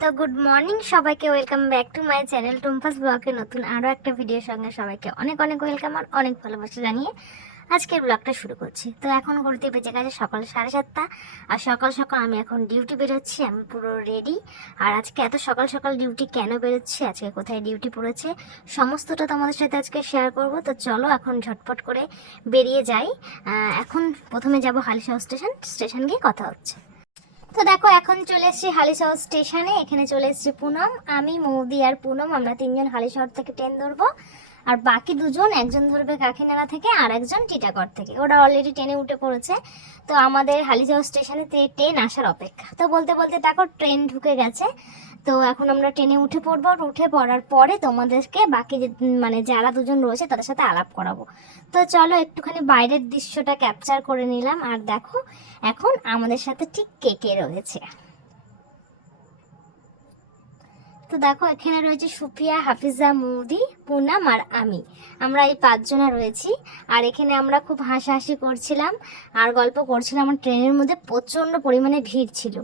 তো good morning সবাইকে, welcome back to my channel Tumpa's ব্লগে নতুন আরও একটা ভিডিওর সঙ্গে সবাইকে অনেক অনেক ওয়েলকাম আর অনেক ভালোবাসা জানিয়ে আজকের ব্লগটা শুরু করছি। তো এখন ঘুরতে বেজে গেছে সকাল 7:30 আর সকাল সকাল আমি এখন ডিউটি বেরোচ্ছি। আমি পুরো রেডি। আর আজকে এত সকাল সকাল ডিউটি কেন বেরোচ্ছি, আজকে কোথায় ডিউটি পড়েছে, সমস্তটা তোমাদের সাথে আজকে শেয়ার করব। তো চলো এখন ঝটপট করে বেরিয়ে যাই। এখন প্রথমে যাব হালিশহর স্টেশন গিয়ে কথা হচ্ছে। তো দেখো এখন চলে এসেছি হালিশহর স্টেশনে। এখানে চলে এসেছি পুনম, আমি, মৌদি আর পুনম, আমরা তিনজন হালিশহর থেকে ট্রেন ধরবো। আর বাকি দুজন, একজন ধরবে কাকিনাড়া থেকে আর একজন টিটাগড় থেকে। ওরা অলরেডি ট্রেনে উঠে পড়েছে। তো আমাদের হালিশহর স্টেশনে ট্রেন আসার অপেক্ষা। তো বলতে বলতে দেখো ট্রেন ঢুকে গেছে। তো এখন আমরা ট্রেনে উঠে পড়বো। উঠে পড়ার পরে তোমাদেরকে বাকি মানে যারা দুজন রয়েছে তাদের সাথে আলাপ করাবো। তো চলো একটুখানি বাইরের দৃশ্যটা ক্যাপচার করে নিলাম। আর দেখো এখন আমাদের সাথে ঠিক কে কে রয়েছে। তো দেখো এখানে রয়েছে সুফিয়া, হাফিজা, মৌদি, পুনাম আর আমি। আমরা এই 5 জনা রয়েছি। আর এখানে আমরা খুব হাসাহাসি করছিলাম আর গল্প করছিলাম। আর ট্রেনের মধ্যে প্রচণ্ড পরিমাণে ভিড় ছিল।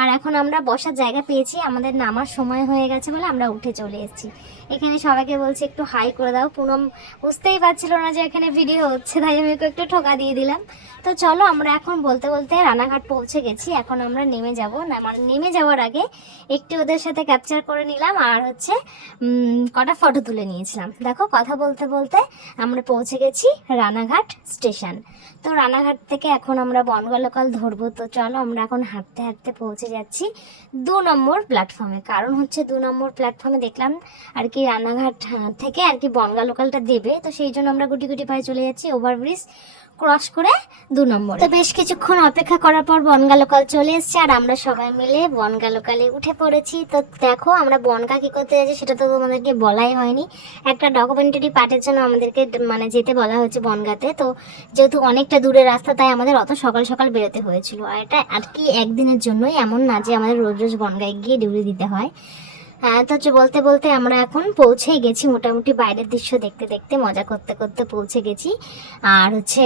আর এখন আমরা বসার জায়গা পেয়েছি, আমাদের নামার সময় হয়ে গেছে বলে আমরা উঠে চলে এসেছি। এখানে সবাইকে বলছি একটু হাই করে দাও। পুনম বুঝতেই পারছিল না যে এখানে ভিডিও হচ্ছে, তাই আমি একটু ঠোকা দিয়ে দিলাম। তো চলো আমরা এখন বলতে বলতে রানাঘাট পৌঁছে গেছি। এখন আমরা নেমে যাব না, মানে নেমে যাওয়ার আগে একটু ওদের সাথে ক্যাপচার করে নিলাম আর হচ্ছে কটা ফটো তুলে নিয়েছিলাম। দেখো কথা বলতে বলতে আমরা পৌঁছে গেছি রানাঘাট স্টেশন। তো রানাঘাট থেকে এখন আমরা বনগাঁ লোকাল ধরবো। তো চলো আমরা এখন হাঁটতে হাঁটতে পৌঁছে যাচ্ছি 2 নম্বর প্ল্যাটফর্মে। কারণ হচ্ছে 2 নম্বর প্ল্যাটফর্মে দেখলাম আর কি রানাঘাট থেকে আর কি বনগাঁ লোকালটা দেবে। তো সেই জন্য আমরা গুটি গুটি পায়ে চলে যাচ্ছি ওভারব্রিজ ক্রস করে 2 নম্বর। তো বেশ কিছুক্ষণ অপেক্ষা করার পর বনগাঁ লোকাল চলে এসেছে আর আমরা সবাই মিলে বনগাঁ লোকালে উঠে পড়েছি। তো দেখো আমরা বনগাঁ কি করতে যাচ্ছি সেটা তো তোমাদেরকে বলাই হয়নি। একটা ডকুমেন্টারি পার্টের জন্য আমাদেরকে মানে যেতে বলা হয়েছে বনগাঁতে। তো যেহেতু অনেকটা দূরের রাস্তা, তাই আমাদের অত সকাল সকাল বেরোতে হয়েছিল। আর এটা আর কি একদিনের জন্যই, এমন না যে আমাদের রোজ রোজ বনগাঁয় গিয়ে ডিউটি দিতে হয়। তো হচ্ছে বলতে বলতে আমরা এখন পৌঁছে গেছি। মোটামুটি বাইরের দৃশ্য দেখতে দেখতে মজা করতে করতে পৌঁছে গেছি। আর হচ্ছে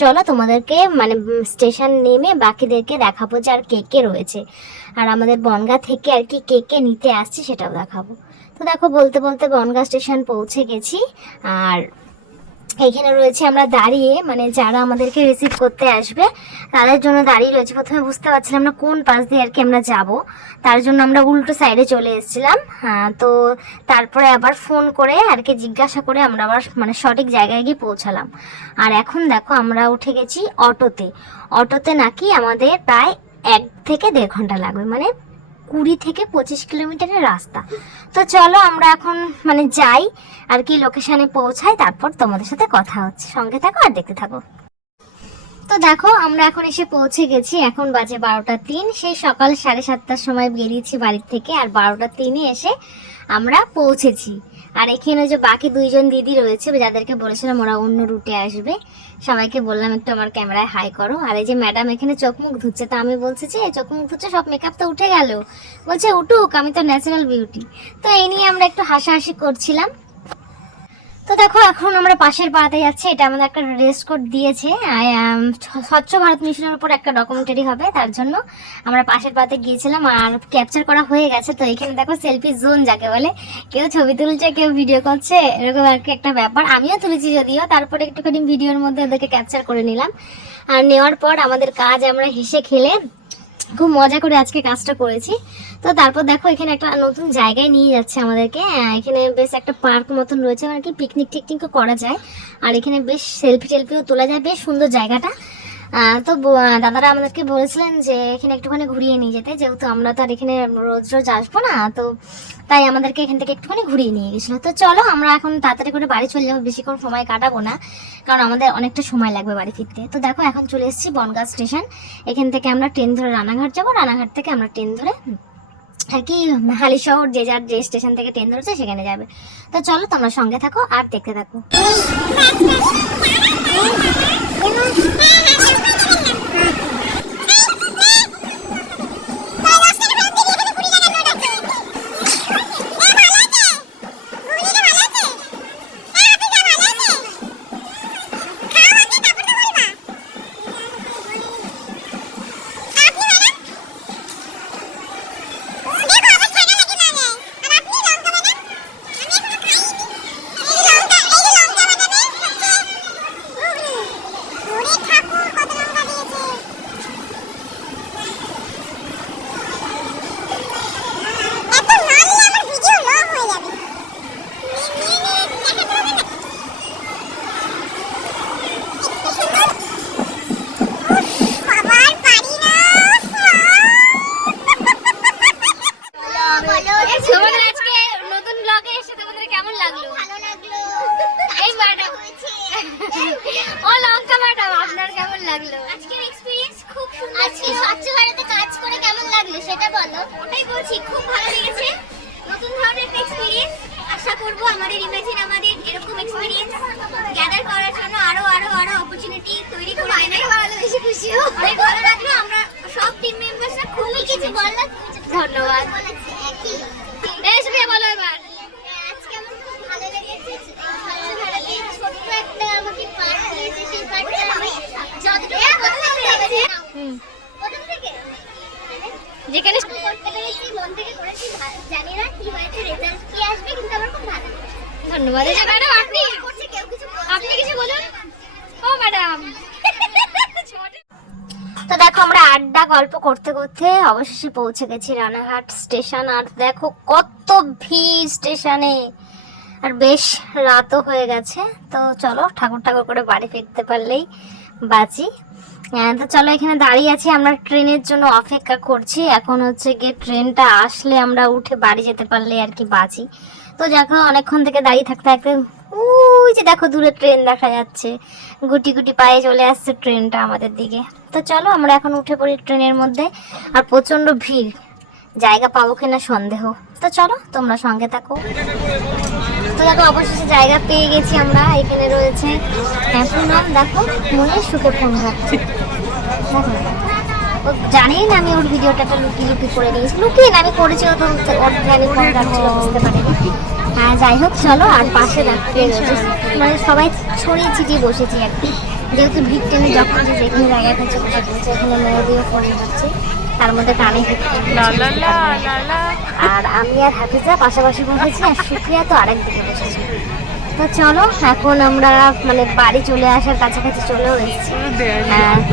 চলো তোমাদেরকে মানে স্টেশন নেমে বাকিদেরকে দেখাবো যে আর কে কে রয়েছে। আর আমাদের বনগাঁ থেকে আর কি কে কে নিতে আসছে সেটাও দেখাবো। তো দেখো বলতে বলতে বনগাঁ স্টেশন পৌঁছে গেছি। আর এইখানে রয়েছে আমরা দাঁড়িয়ে, মানে যারা আমাদেরকে রিসিভ করতে আসবে তাদের জন্য দাঁড়িয়ে রয়েছে। প্রথমে বুঝতে পারছিলাম না কোন পাশ দিয়ে আর কি আমরা যাব, তার জন্য আমরা উল্টো সাইডে চলে এসেছিলাম। তো তারপরে আবার ফোন করে আর কি জিজ্ঞাসা করে আমরা আবার মানে সঠিক জায়গায় গিয়ে পৌঁছালাম। আর এখন দেখো আমরা উঠে গেছি অটোতে নাকি আমাদের প্রায় 1 থেকে 1.5 ঘন্টা লাগবে, মানে 20 থেকে 25 কিলোমিটারের রাস্তা। তো চলো আমরা এখন মানে যাই আর কি, লোকেশনে পৌঁছাই, তারপর তোমাদের সাথে কথা হচ্ছে। সঙ্গে থাকো আর দেখতে থাকো। তো দেখো আমরা এখন এসে পৌঁছে গেছি। এখন বাজে 12টা 3। সেই সকাল 7:30টার সময় বেরিয়েছি বাড়ির থেকে আর 12টা 3-এ এসে আমরা পৌঁছেছি। আর এখানে যে বাকি 2 জন দিদি রয়েছে যাদেরকে বলেছিলাম ওরা অন্য রুটে আসবে, সবাইকে বললাম একটু আমার ক্যামেরায় হাই করো। আর এই যে ম্যাডাম এখানে চোখ মুখ ধুচ্ছে। তা আমি বলছি যে চোখ মুখ ধুচ্ছে, সব মেকআপ তো উঠে গেল। বলছে উঠুক, আমি তো ন্যাচারাল বিউটি। তো এই নিয়ে আমরা একটু হাসাহাসি করছিলাম। তো দেখো এখন আমরা পাশের পাড়াতে যাচ্ছি। এটা আমাদের একটা ড্রেস কোড দিয়েছে, স্বচ্ছ ভারত মিশনের উপর একটা ডকুমেন্টারি হবে, তার জন্য আমরা পাশের পাড়াতে গিয়েছিলাম। আর ক্যাপচার করা হয়ে গেছে। তো এখানে দেখো সেলফি জোন যাকে বলে, কেউ ছবি তুলছে কেউ ভিডিও করছে, এরকম আর কি একটা ব্যাপার। আমিও তুলেছি যদিও, তারপরে একটুখানি ভিডিওর মধ্যে ওদেরকে ক্যাপচার করে নিলাম। আর নেওয়ার পর আমাদের কাজ আমরা হেসে খেলে খুব মজা করে আজকে কাজটা করেছি। তো তারপর দেখো এখানে একটা নতুন জায়গায় নিয়ে যাচ্ছে আমাদেরকে। এখানে বেশ একটা পার্ক মতন রয়েছে, আর কি পিকনিক টিকনিকও করা যায়। আর এখানে বেশ সেলফি টেলফিও তোলা যায়, বেশ সুন্দর জায়গাটা। তো দাদারা আমাদেরকে বলেছিলেন যে এখানে একটুখানি ঘুরিয়ে নিয়ে যেতে, যেহেতু আমরা তো আর এখানে রোজ রোজ আসবো না, তো তাই আমাদেরকে এখান থেকে একটুখানি ঘুরিয়ে নিয়ে গেছিলো। তো চলো আমরা এখন তাড়াতাড়ি করে বাড়ি চলে যাবো, বেশিক্ষণ সময় কাটাবো না, কারণ আমাদের অনেকটা সময় লাগবে বাড়ি ফিরতে। তো দেখো এখন চলে এসেছি বনগাঁ স্টেশন। এখান থেকে আমরা ট্রেন ধরে রানাঘাট যাবো, রানাঘাট থেকে আমরা ট্রেন ধরে আর কি হালিশহর যে যার যে স্টেশন থেকে ট্রেন ধরেছে সেখানে যাবে। তো চলো তোমরা সঙ্গে থাকো আর দেখতে থাকো। দেখো তোমাদের আজকে নতুন ব্লগে এসে তোমাদের কেমন লাগলো? ভালো লাগলো। এই ম্যাডাম ও লঙ্কা ম্যাডাম, আপনার কেমন লাগলো আজকের এক্সপেরিয়েন্স? খুব সুন্দর। আজকে স্বচ্ছ ভারতে কাজ করে কেমন লাগলো সেটা বলো। ওটাই বলছি, খুব ভালো লেগেছে, নতুন ধরনের একটা এক্সপেরিয়েন্স। আশা করব আমাদের ইমাজিন আমাদের এরকম এক্সপেরিয়েন্স গ্যাদার করার জন্য আরো আরো আরো অপরচুনিটি তৈরি করে দেবে। ভালো, বেশি খুশি হও। অনেক ভালো লাগলো। আমরা সব টিম মেম্বারসরা খুব কিছু বললাম। ধন্যবাদ। এই সুপ্রিয়া বলো এবার। আজকে আমার খুব ভালো লেগেছে। ভারতে ছোট্ট একটা আমাকে পার্ট দিয়েছে, সেই পার্টটা আমি যতটুকু প্রথম থেকে যেখানে করতে পেরেছি, মন থেকে করেছি। জানি না কি হয়েছে, রেজাল্ট কি আসবে, কিন্তু আমার খুব ভালো লেগেছে। ধন্যবাদ। ম্যাডাম আপনি কিছু বলুন। ও ম্যাডাম তো দেখো আমরা আড্ডা গল্প করতে করতে অবশেষে পৌঁছে গেছি রানাঘাট স্টেশন। আর দেখো কত ভিড় স্টেশনে, আর বেশ রাতও হয়ে গেছে। তো চলো ঠাকুর ঠাকুর করে বাড়ি ফিরতে পারলেই বাঁচি। তো চলো এখানে দাঁড়িয়ে আছি, আমরা ট্রেনের জন্য অপেক্ষা করছি। এখন হচ্ছে গিয়ে ট্রেনটা আসলে আমরা উঠে বাড়ি যেতে পারলে আর কি বাঁচি। তো দেখো অনেকক্ষণ থেকে দাঁড়িয়ে থাকতে থাকতে ওই যে দেখো দূরে ট্রেন দেখা যাচ্ছে, গুটি গুটি পায়ে চলে আসছে ট্রেনটা আমাদের দিকে। তো চলো আমরা এখন উঠে পড়ি ট্রেনের মধ্যে। আর প্রচন্ড ভিড়, জায়গা পাবো কিনা সন্দেহ। তো চলো তোমরা সঙ্গে থাকো। তো দেখো অবশেষে জায়গা পেয়ে গেছি আমরা। এখানে রয়েছে পুনম, দেখো মনে সুখে ফোন রাখছে। দেখো ও জানেই না আমি ওর ভিডিওটা লুকিয়ে লুকিয়ে করে নিয়েছি। লুকিয়ে না, আমি করেছি, ও তো ওর জানি ফোন রাখছিল, বুঝতে পারিনি। হ্যাঁ যাই হোক চলো। আর পাশে রাখতে মানে সবাই ছড়িয়ে ছিটিয়ে বসেছি আর কি, যেহেতু ভিড় টেনে যখন যেখানে জায়গা পেয়েছে বসে পড়েছে। এখানে মেয়েদিও ফোন রাখছে, তার মধ্যে কানে আর আমি আর হাফিজা পাশাপাশি বসেছি, আর সুপ্রিয়া তো আরেক দিকে বসেছি। তো চলো এখন আমরা মানে বাড়ি চলে আসার কাছাকাছি চলেও এসেছি।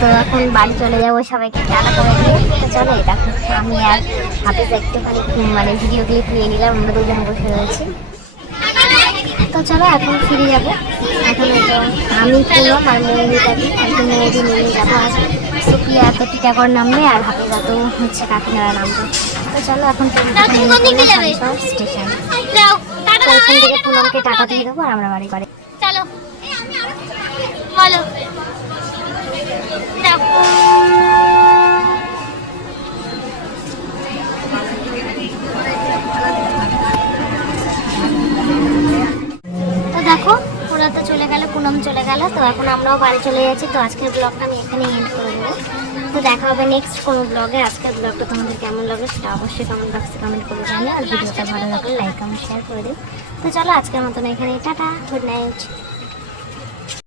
তো এখন বাড়ি চলে যাবো, সবাইকে টাটা করে দিয়ে। তো চলো এই দেখো আমি আর হাফিজা একটুখানি মানে ভিডিও ক্লিপ নিয়ে নিলাম, আমরা দুজন বসে রয়েছি। তো চলো এখন ফিরে যাবো। এখন আমি পুনম আর মৌমিতাকে একদম নদী নেমে যাবো। আর সুপ্রিয়া তো টিটাগড় নামবে, আর হাফিজা তো হচ্ছে কাকিনাড়া নামবে। তো চলো এখন স্টেশন, তো ওখান থেকে পুনমকে টাকা দিয়ে দেবো আর আমরা বাড়ি বাড়ি চলো। বলো দেখো ওরা তো চলে গেল, পুনম চলে গেল। তো এখন আমরাও বাড়ি চলে যাচ্ছি। তো আজকের ব্লগটা আমি এখানেই এন্ড করে দেবো। তো দেখা হবে নেক্সট কোনো ব্লগে। আজকের ব্লগটা তোমাদের কেমন লাগলো সেটা অবশ্যই কমেন্ট বক্সে কমেন্ট করে জানিও। আর ভিডিওটা ভালো লাগলে লাইক কমেন্ট শেয়ার করে দিও। তো চলো আজকের মতন এখানেই টাটা, গুড নাইট।